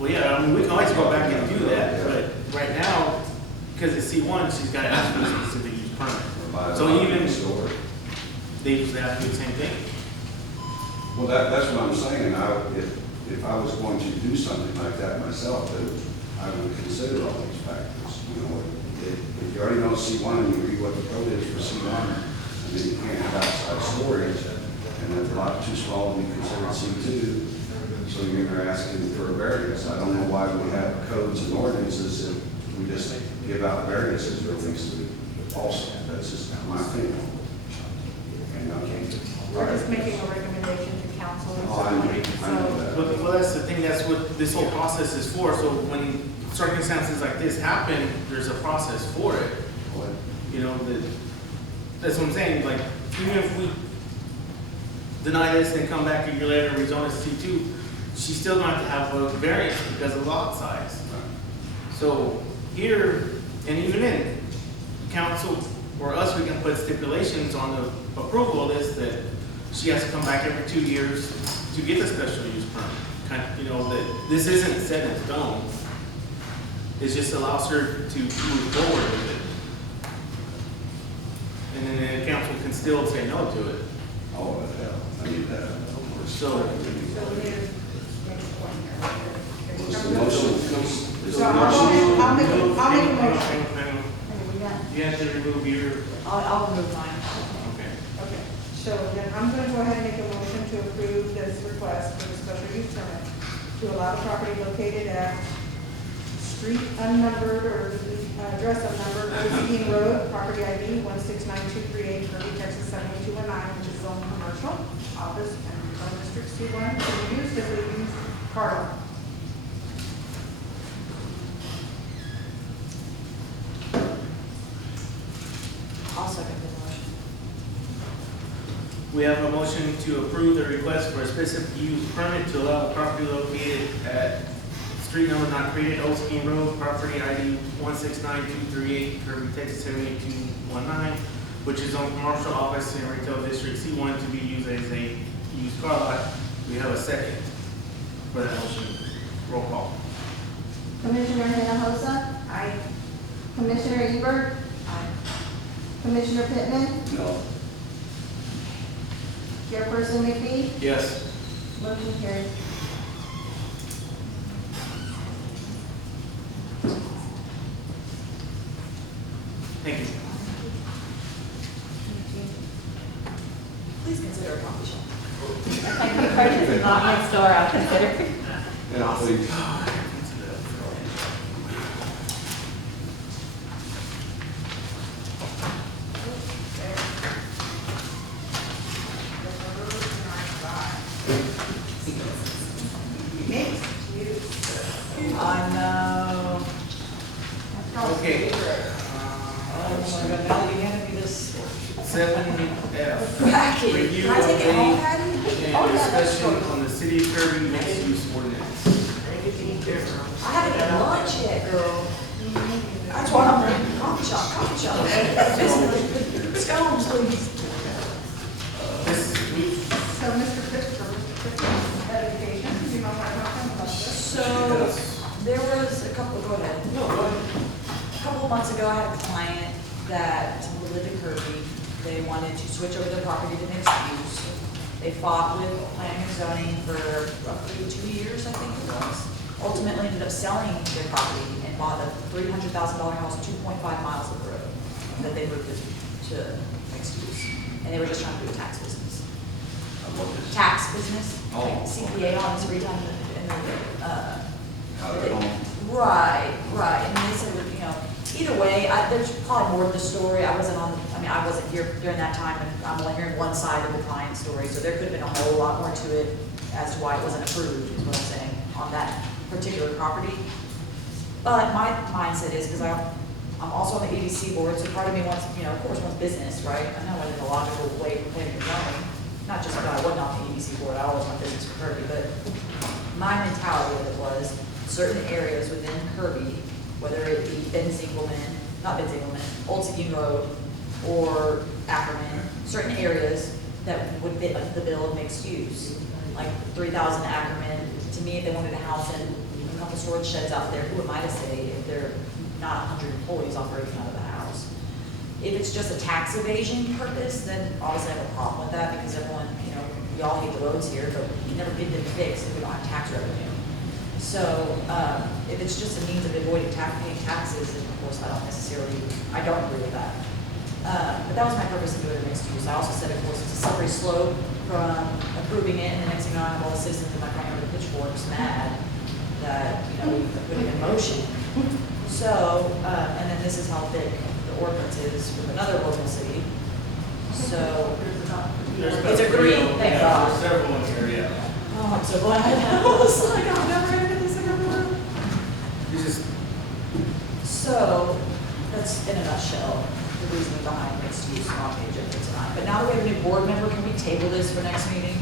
Well, yeah, I mean, we can always go back and do that, but right now, because it's C1, she's got to ask for a specific use permit. So even they have to do the same thing. Well, that's what I'm saying. If I was going to do something like that myself, then I would consider all these factors. You know, if you already know C1 and you read what the code is for C1, and then you can't have outside storage, and if the lot too small to be considered C2, so you're asking for a variance. I don't know why we have codes and ordinances if we just give out variances for things also. That's just my opinion. We're just making a recommendation to council. Oh, I know that. Well, that's the thing, that's what this whole process is for. So when circumstances like this happen, there's a process for it. You know, that's what I'm saying. Like, even if we deny this and come back a year later and rezone it to C2, she's still going to have a variance because of lot size. So here, and even in council or us, we can put stipulations on the approval of this that she has to come back every 2 years to get the special use permit. Kind of, you know, that this isn't set in stone. It just allows her to move forward with it. And then the council can still say no to it. Oh, hell, I need that. So, I'll make a motion. you have to remove your, I'll remove mine. okay. Okay, so then I'm going to go ahead and make a motion to approve this request for the special use permit to allow the property located at street unnumbered or address unnumbered, Ocean Road, property ID 169-238, Kirby, Texas 78219, which is zone commercial, office, and zone district C1, to be used as a used car lot. I'll second the motion. We have a motion to approve the request for a specific use permit to allow the property located at street number not created, Old Scheme Road, property ID 169-238, Kirby, Texas 78219, which is on commercial office and retail district C1 to be used as a used car lot. We have a second for that motion. Roll call. Commissioner Hinojosa? Aye. Commissioner Ebert? Aye. Commissioner Pittman? No. Chairperson McPhee? Yes. Motion carried. Thank you. Please consider a coffee shop. If my new purchase is not next door, I'll consider. Yeah, please. I know. Okay. Oh my God, now you handed me this 7F. packet. Review Can I take it home, update Patty? and discussion on the city of Kirby mixed use ordinance. I haven't had lunch yet, girl. That's why I'm ready. Coffee shop. Scones, please. So, Mr. Pittsburgh, education, do you know what I'm talking about this? So, there was a couple, go ahead. No, go ahead. A couple of months ago, I had a client that lived in Kirby. They wanted to switch over their property to mixed use. They fought with planning and zoning for roughly 2 years, I think it was. Ultimately ended up selling their property and bought a $300,000 house 2.5 miles of the road that they moved to mixed use. And they were just trying to do a tax business. Tax business, like CPA on his free time Right. And they said, you know, either way, there's probably more to the story. I wasn't here during that time, and I'm only hearing one side of the client story, so there could have been a whole lot more to it as to why it wasn't approved, is what I'm saying, on that particular property. But my mindset is, because I'm also on the EDC board, so part of me wants, you know, of course, wants business, right? I know in a logical way of planning and zoning, not just because I wasn't on the EDC board, I always want business for Kirby, but my mentality of it was certain areas within Kirby, whether it be Old Seguin Road, or Ackerman, certain areas that would fit like the bill of mixed use, like 3,000 Ackerman to to me, if they wanted a house and a couple storage sheds out there, who am I to say if they're not 100 employees operating out of the house? If it's just a tax evasion purpose, then obviously I have a problem with that, because everyone, you know, we all hate the roads here, but we never get them fixed if we don't have tax revenue. So, if it's just a means of avoiding paying taxes, then of course I don't agree with that. But that was my purpose of doing a mixed use. I also said, of course, it's a slippery slope from approving it, and the next thing I know, all the citizens in my county with pitchforks mad that, you know, we put it in motion. So, and then this is how thick the ordinance is with another local city. So, it's agreed, thank God. There's several in here, yeah. Oh, I'm so glad. I was like, I've never heard this before. It's just, So, that's in a nutshell, the reasoning behind mixed use on the agenda tonight. But now that we have a new board member, can we table this for next meeting?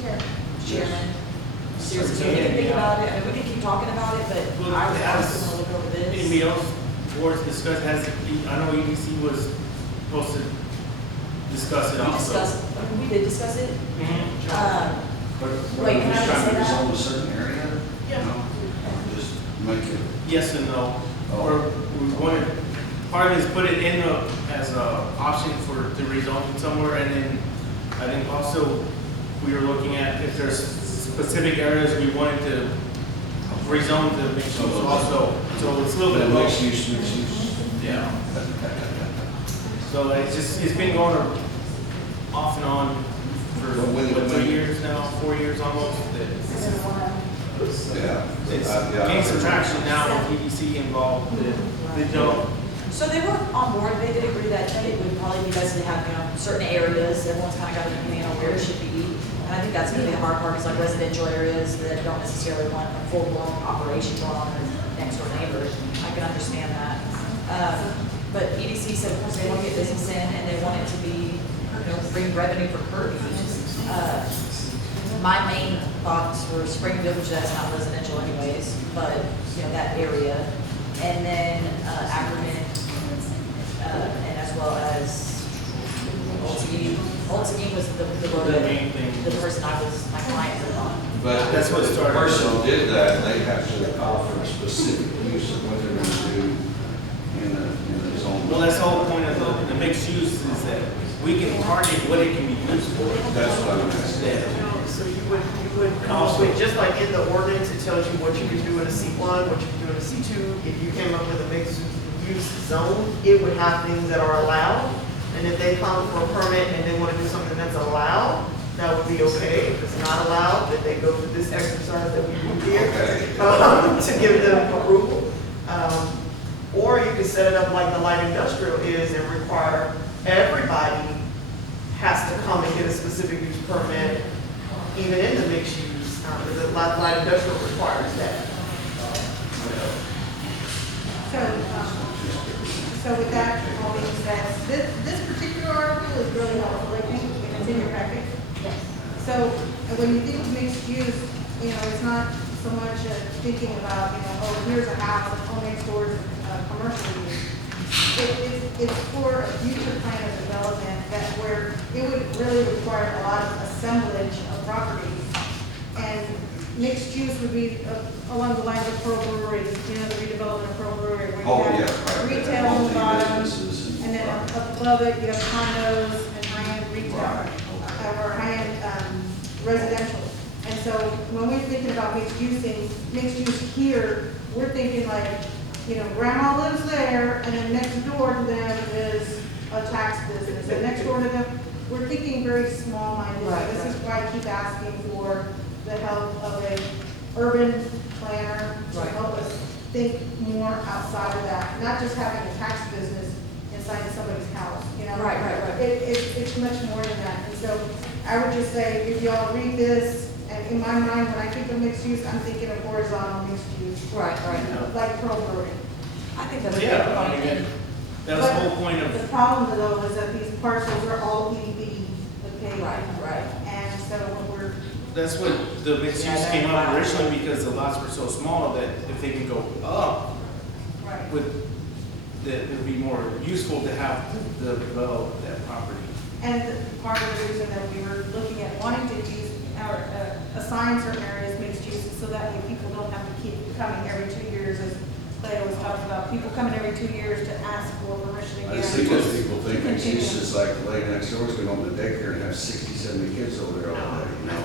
Sure. Chairman? Seriously, so we can think about it, I mean, we can keep talking about it, but Well, I it has- also want to look over this. anybody else boards discuss, I know EDC was supposed to discuss it We also. discussed, we did discuss it. Mhm. But Wait, we're can I just trying say to that? rezone a certain area, you Yeah. know? Just make it, Yes and no, Oh. or we wanted, part of it is put it in as a option to rezone somewhere, and then I think also we were looking at if there's specific areas we wanted to rezone to mixed use also, so it's a little bit of mixed both. use, mixed use. Yeah, so it's been going off and on for, But when- what, 3 years now, 4 years almost, that Yeah. it's Yeah. gained some traction now with EDC involved, they don't. So they were on board, they did agree that it would probably be best to have, you know, certain areas, everyone's kind of got an opinion on where it should be. And I think that's gonna be the hard part, is like residential areas that don't necessarily want a full-blown operation going on with next door neighbors. I can understand that. But EDC said, of course, they want to get business in, and they want it to be, you know, bring revenue for Kirby. My main thoughts were Springfield, which that's not residential anyways, but, you know, that area. And then, Ackerman, and as well as Oldsmobile. Oldsmobile was the road The that, main thing. the person my client was on. But That's what if the started. person who did that, they have to call for a specific use of what they're gonna do in the zone. Well, that's the whole point of the mixed use, is that we can target what it can be used for. That's what I'm asking. Yeah. So you would come up with, just like in the ordinance, it tells you what you can do in a C1, what you can do in a C2. If you came up with a mixed use zone, it would have things that are allowed. And if they come for a permit and they want to do something that's allowed, that would be okay. If it's not allowed, then they go through this exercise that we do here to give them approval. Or you could set it up like the light industrial is and require everybody has to come and get a specific use permit, even in the mixed use, because the light industrial requires that. So with that, all being said, this particular article is really helpful, I think, and it's in your packet. So when you think of mixed use, you know, it's not so much thinking about, you know, oh, here's a house, oh, next door is commercial use. It's for a future plan of development that where it would really require a lot of assemblage of properties. And mixed use would be along the lines of Pearl Brewery, you know, the redevelopment of Pearl Brewery, where Oh, you yeah, have right. retail on the bottom, Multi-businesses and then up above it, you have condos and high-end retail, Right. or high-end residential. And so when we're thinking about mixed use here, we're thinking like, you know, grandma lives there, and then next door to them is a tax business, and next door to them, we're thinking very small-minded. Right, This right. is why I keep asking for the help of a urban planner to Right. help us think more outside of that, not just having a tax business inside somebody's house, you know? Right. It's much more than that. And so I would just say, if y'all read this, and in my mind, when I think of mixed use, I'm thinking of horizontal mixed use, Right. like Pearl Brewery. I think that's a Yeah, good I point. mean, that was the whole point The of, problem though is that these parcels are all EV, okay? Right. And so when we're, that's what the mixed use came up originally, because the lots were so small that if they can go up, right. that it would be more useful to have the develop that property. And part of the reason that we were looking at wanting to use our, assign certain areas mixed use, so that way people don't have to keep coming every 2 years, as Clay always talks about, people coming every 2 years to ask for permission I again. see most people think To mixed use continue. is like the lady next door is going to open a daycare and have 60, 70 kids over there all day, you know,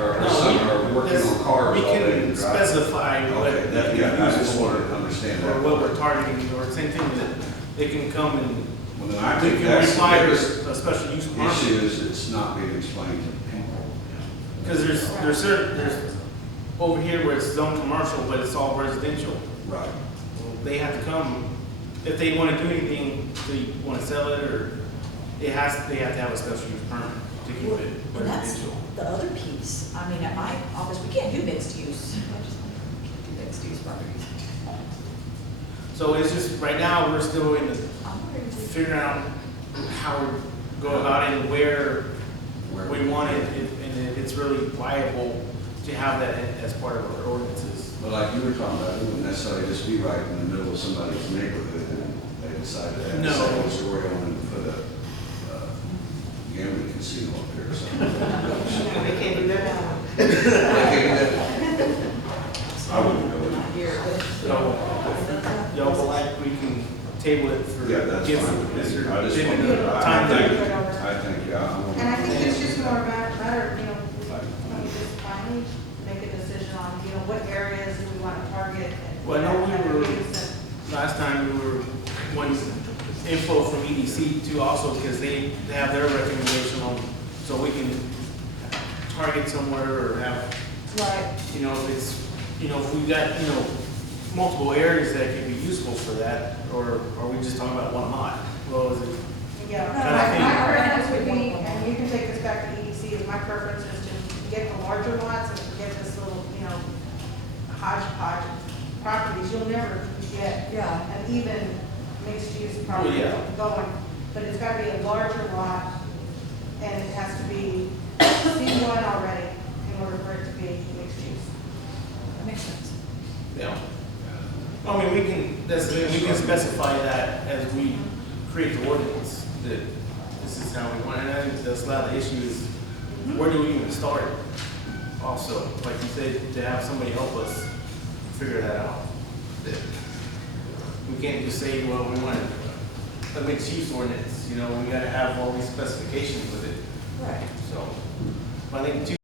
or No, some we- are working this- on cars we all day can and driving. specify what Okay, that, they yeah, can I use just for, wanted to understand that. or what we're targeting, or same thing that they can come and Well, then I we think can that's the require biggest a special use permit. issue is it's not being explained to people. Because there's certain, there's over here where it's zone commercial, but it's all residential. Right. Well, they have to come, if they want to do anything, if they want to sell it, or they have to have a special use permit to keep it And that's residential. the other piece. I mean, at my office, we can't do mixed use. We can't do mixed use properties. So it's just, right now, we're still in the, I'm wondering if we- figuring out how we go about it and where we want it, and if it's really viable to have that as part of our ordinances. But like you were talking about, it wouldn't necessarily just be right in the middle of somebody's neighborhood and they decide to have No. a second story on and put a gambling casino up there or something. They can't do that. I wouldn't go in. Not here, but- So, y'all would like, we can table it for, Yeah, that's give fine with me. Mr. I just Pittman wanted, time I to. think, yeah, I'm. And I think it's just more matter, you know, we just finally make a decision on, you know, what areas do we want to target and. Well, I know we what were- use and- Last time we were wanting info from EDC too also, because they have their recommendation on, so we can target somewhere or have, Right. you know, if it's, you know, if we've got, you know, multiple areas that could be useful for that, or are we just talking about one lot? Well, is it, Yeah, And I think- my preference would be, and you can take this back to EDC, is my preference is to get the larger lots and forget this little, you know, hodgepodge of properties. You'll never get Yeah. an even mixed-use property yeah. going, but it's gotta be a larger lot, and it has to be C1 already in order for it to be mixed use. That makes sense. yeah. I mean, we can specify that as we create the ordinance, that this is how we want it. And I think that's a lot of the issue is, where do we even start? Also, like you said, to have somebody help us figure that out. That we can't just say, well, we want a mixed use ordinance, you know, we gotta have all these specifications with it. Right. So, I think